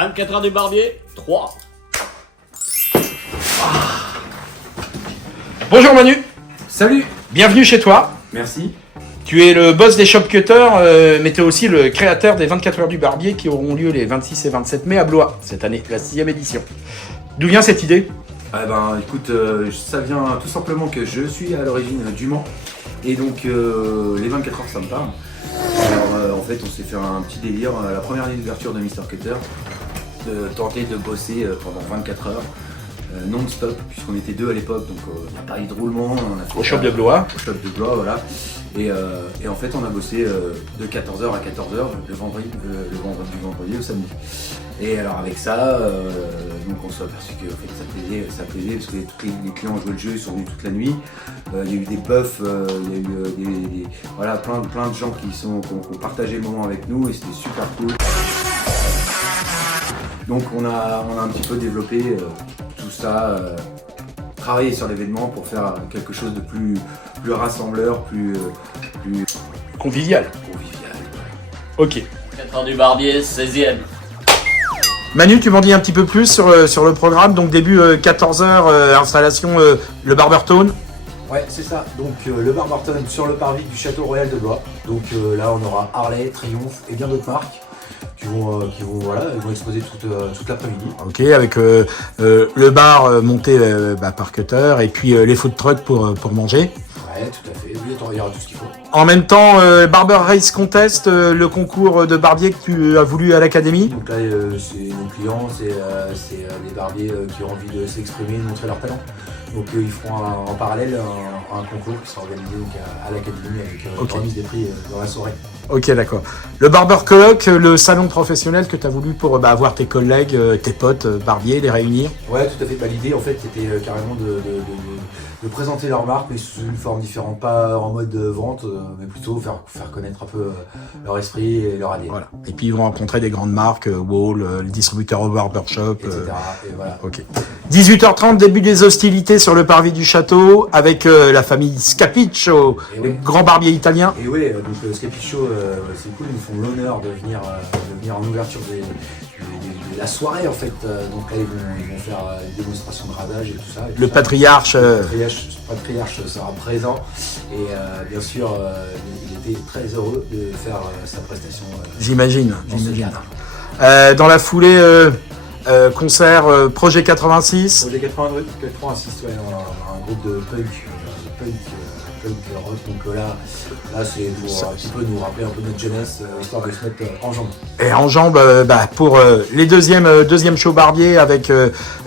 24 heures du barbier, 3. Bonjour Manu. Salut. Bienvenue chez toi. Merci. Tu es le boss des shop cutters, mais tu es aussi le créateur des 24 heures du barbier qui auront lieu les 26 et 27 mai à Blois, cette année, la 6e édition. D'où vient cette idée? Écoute, ça vient tout simplement que je suis à l'origine du Mans. Et donc les 24 heures ça me parle. Alors en fait on s'est fait un petit délire à la première année d'ouverture de Mr Cutter de tenter de bosser pendant 24 heures non-stop puisqu'on était deux à l'époque, donc il n'y a pas eu de roulement. On a fait Au shop de Blois. Au shop de Blois, voilà. Et en fait on a bossé de 14h à 14h le vendredi, du vendredi au samedi. Et alors avec ça, donc on s'est aperçu que en fait, ça plaisait parce que tous les clients ont joué le jeu, ils sont venus toute la nuit. Il y a eu des buffs, il y a eu voilà, plein de gens qui ont partagé le moment avec nous et c'était super cool. Donc on a un petit peu développé tout ça, travaillé sur l'événement pour faire quelque chose de plus rassembleur, plus Convivial. convivial. Ok. 4 heures du barbier, 16e. Manu, tu m'en dis un petit peu plus sur le programme. Donc début 14h, installation le Barbertone. Ouais, c'est ça. Donc le Barbertone sur le parvis du Château Royal de Blois. Donc là, on aura Harley, Triomphe et bien d'autres marques qui vont exposer toute l'après-midi. Ok, avec le bar monté par cutter et puis les food trucks pour manger. Ouais, tout à fait. Oui, il y aura tout ce qu'il faut. En même temps, Barber Race Contest, le concours de barbier que tu as voulu à l'académie. Donc là, c'est nos clients, c'est des barbiers qui ont envie de s'exprimer, de montrer leur talent. Donc ils feront en parallèle un concours qui sera organisé donc, à l'académie avec remise des prix dans la soirée. Ok, d'accord. Le Barber Colloque, le salon professionnel que tu as voulu pour avoir tes collègues, tes potes barbiers, les réunir. Ouais, tout à fait. L'idée, en fait, c'était carrément de présenter leur marque, mais sous une forme différente, pas en mode vente, mais plutôt faire connaître un peu leur esprit et leur ADN. Voilà. Et puis ils vont rencontrer des grandes marques, Wall, le distributeur au Barbershop. Etc. Et voilà. Ok. 18h30, début des hostilités sur le parvis du château avec la famille Scapiccio, Et le oui. grand barbier italien. Et oui, donc le Scapiccio, c'est cool, ils nous font l'honneur de venir en ouverture de la soirée en fait. Donc là, ils vont faire une démonstration de radage et tout ça. Et tout Le ça. patriarche. Le patriarche sera présent et bien sûr, il était très heureux de faire sa prestation. J'imagine. Dans ce cadre. Dans la foulée, concert Projet 86. Projet 86, ouais, un groupe de punk rock. Donc là c'est pour un petit peu nous rappeler un peu notre jeunesse, histoire de se mettre en jambes. Et en jambes pour les deuxième show barbier avec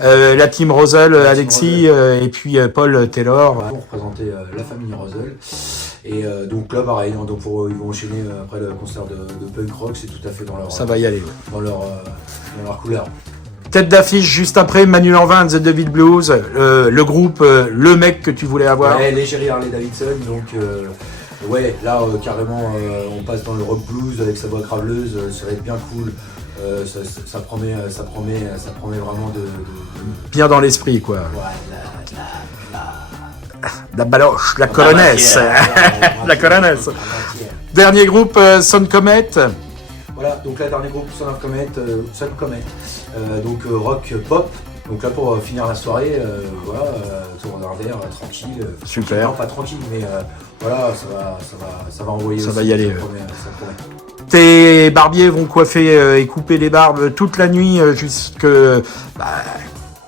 la team Rosel, Alexis et puis Paul Taylor. Pour représenter la famille Rosel. Et donc là pareil, hein, donc ils vont enchaîner après le concert de punk rock, c'est tout à fait dans leur Ça va y aller. dans leur couleur. Tête d'affiche juste après Manu Lanvin, The David Blues, le groupe, le mec que tu voulais avoir. Ouais, l'égérie Harley Davidson, donc ouais, là carrément on passe dans le rock blues avec sa voix graveleuse, ça va être bien cool. Ça promet vraiment de Bien dans l'esprit, quoi. ouais, La baloche, la colonesse. La colonesse. matière. Dernier groupe, Son Comet. Voilà, donc là, dernier groupe, Son Comet, donc rock pop. Donc là, pour finir la soirée, voilà, tour d'un verre, tranquille. Super. Non, pas tranquille, mais voilà, ça va envoyer. Ça aussi, va y aller. Ça promet. Tes barbiers vont coiffer et couper les barbes toute la nuit jusque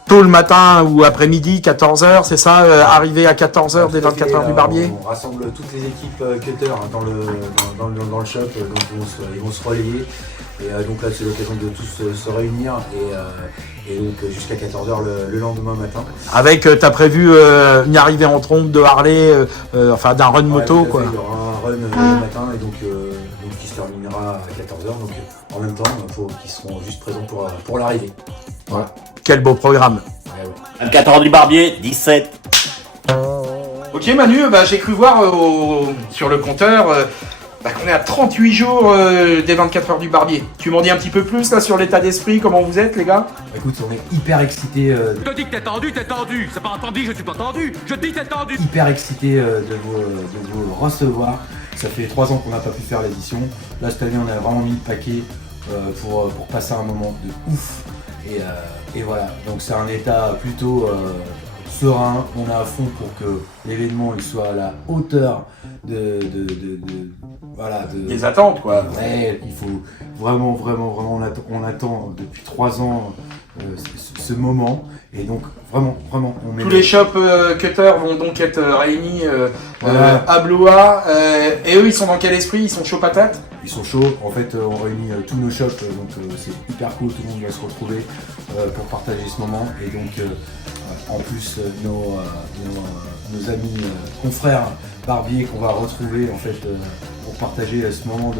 tôt le matin ou après-midi, 14h, c'est ça, arrivé à 14h des 24 heures du barbier. On rassemble toutes les équipes cutter dans le shop, donc ils vont se relayer. Et donc là, c'est l'occasion de tous se réunir et donc jusqu'à 14h le lendemain matin. Avec, t'as prévu une arrivée en trompe de Harley, enfin d'un run moto, tout à quoi. fait, il y aura un run le matin et donc qui se terminera à 14h. Donc en même temps, qu'ils seront juste présents pour l'arrivée. Voilà. Quel beau programme. Ouais. 24 heures du barbier, 17. Ok Manu, j'ai cru voir sur le compteur qu'on est à 38 jours des 24 heures du barbier. Tu m'en dis un petit peu plus là sur l'état d'esprit, comment vous êtes les gars? Écoute, on est hyper excités. Je te dis que t'es tendu. C'est pas entendu, je suis pas tendu. Je dis t'es tendu. Hyper excité de vous recevoir. Ça fait 3 ans qu'on n'a pas pu faire l'édition. Là, cette année, on a vraiment mis le paquet pour passer un moment de ouf. Et voilà, donc c'est un état plutôt serein. On est à fond pour que l'événement il soit à la hauteur Des attentes, quoi. Ouais, il faut vraiment, on attend depuis 3 ans ce moment. Et donc vraiment, on met Tous les shops cutters vont donc être réunis Voilà. à Blois. Et eux, ils sont dans quel esprit? Ils sont chauds patates? Ils sont chauds, en fait on réunit tous nos shops, donc c'est hyper cool, tout le monde va se retrouver pour partager ce moment. Et donc en plus nos amis confrères barbiers qu'on va retrouver en fait pour partager ce moment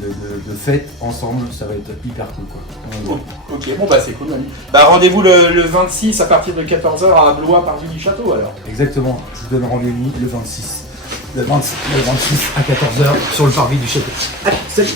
de fête ensemble, ça va être hyper cool quoi. Ok, bon bah c'est cool, Manu. Bah rendez-vous le 26 à partir de 14h à Blois, parvis du Château alors. Exactement, je vous donne rendez-vous le 26 à 14h sur le parvis du château. Allez, salut.